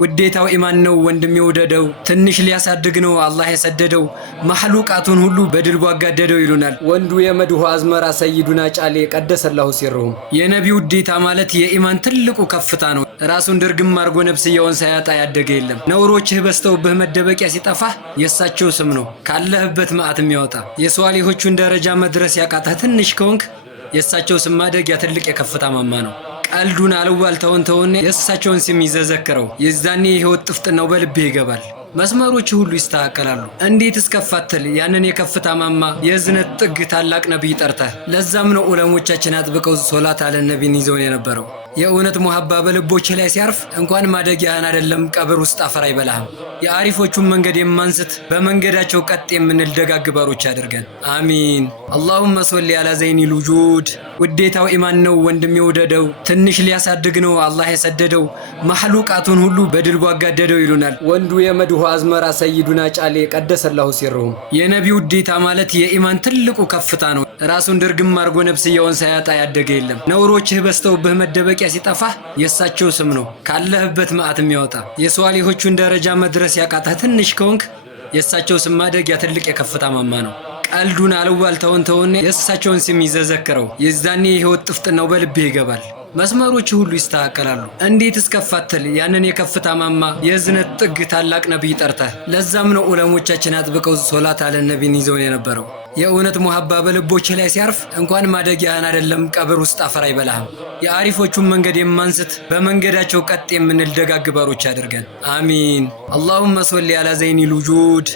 ውዴታው ኢማን ነው ወንድም ይወደደው ትንሽ ሊያሳድግ ነው አላህ የሰደደው ማህሉቃቱን ሁሉ በድልጉ አጋደደው ይሉናል ወንዱ የመድሁ አዝመራ ሰይዱና ጫሌ ቀደሰላሁ ሲሩም የነቢዩ ውዴታ ማለት የኢማን ትልቁ ከፍታ ነው ራሱን ድርግም አርጎ ነፍስያውን ሳያጣ ያደገ የለም ነውሮችህ በስተውብህ መደበቂያ ሲጠፋህ የሳቸው ስም ነው ካለህበት ማአት የሚያወጣ የሷሊሆቹን ደረጃ መድረስ ያቃተህ ትንሽ ከሆንክ የሳቸው ስም ማደግ ያ ትልቅ የከፍታ ማማ ነው ቀልዱን አልዋልተውን ተውን የሳቸውን ስም ይዘዘክረው የዛኔ ህይወት ጥፍጥናው በልብ ይገባል መስመሮች ሁሉ ይስተካከላሉ እንዴት እስከፋተል ያንን የከፍታ ማማ የዝነት ጥግ ታላቅ ነብይ ጠርተህ ለዛም ነው ዑለሞቻችን አጥብቀው ሶላት አለ ነብይን ይዘውን የነበረው የእውነት ሙሐባ በልቦች ላይ ሲያርፍ እንኳን ማደጊያን አይደለም ቀብር ውስጥ አፈር አይበላህም የአሪፎቹን መንገድ የማንስት በመንገዳቸው ቀጥ የምንል ደጋግባሮች አድርገን አሚን اللهم صل على زين الوجود ውዴታው ኢማን ነው ወንድም ይወደደው ትንሽ ሊያሳድግ ነው አላህ የሰደደው ማህሉቃቱን ሁሉ በድልጉ አጋደደው ይሉናል ወንዱ የመድሁ አዝመራ ሰይዱና ጫሌ ቀደሰላሁ ሲሩም የነቢዩ ውዴታ ማለት የኢማን ትልቁ ከፍታ ነው ራሱን ድርግም አርጎ ነፍስያውን ሳያጣ ያደገ የለም ነውሮችህ በስተውብህ መደበቂያ ሲጠፋህ የሳቸው ስም ነው ካለህበት ማአት የሚያወጣ የሷሊሆቹን ደረጃ መድረስ ያቃተህ ትንሽ ከሆንክ የሳቸው ስም ማደግ ያ ትልቅ የከፍታ ማማ ነው ቀልዱን አልዋልተውን ተውን የሳቸውን ስም ይዘዘክረው የዛኔ ህይወት ጥፍጥናው በልብ ይገባል መስመሮች ሁሉ ይስተካከላሉ እንዴት እስከፋተል ያንን የከፍታ ማማ የዝነት ጥግ ታላቅ ነብይ ጠርተህ ለዛም ነው ዑለሞቻችን አጥብቀው ሶላት አለ ነብይን ይዘውን የነበረው የእውነት ሙሐባ በልቦች ላይ ሲያርፍ እንኳን ማደጊያን አይደለም ቀብር ውስጥ አፈር አይበላህም የአሪፎቹን መንገድ የማንስት በመንገዳቸው ቀጥ የምንል ደጋግባሮች አድርገን አሚን اللهم صل على زين الوجود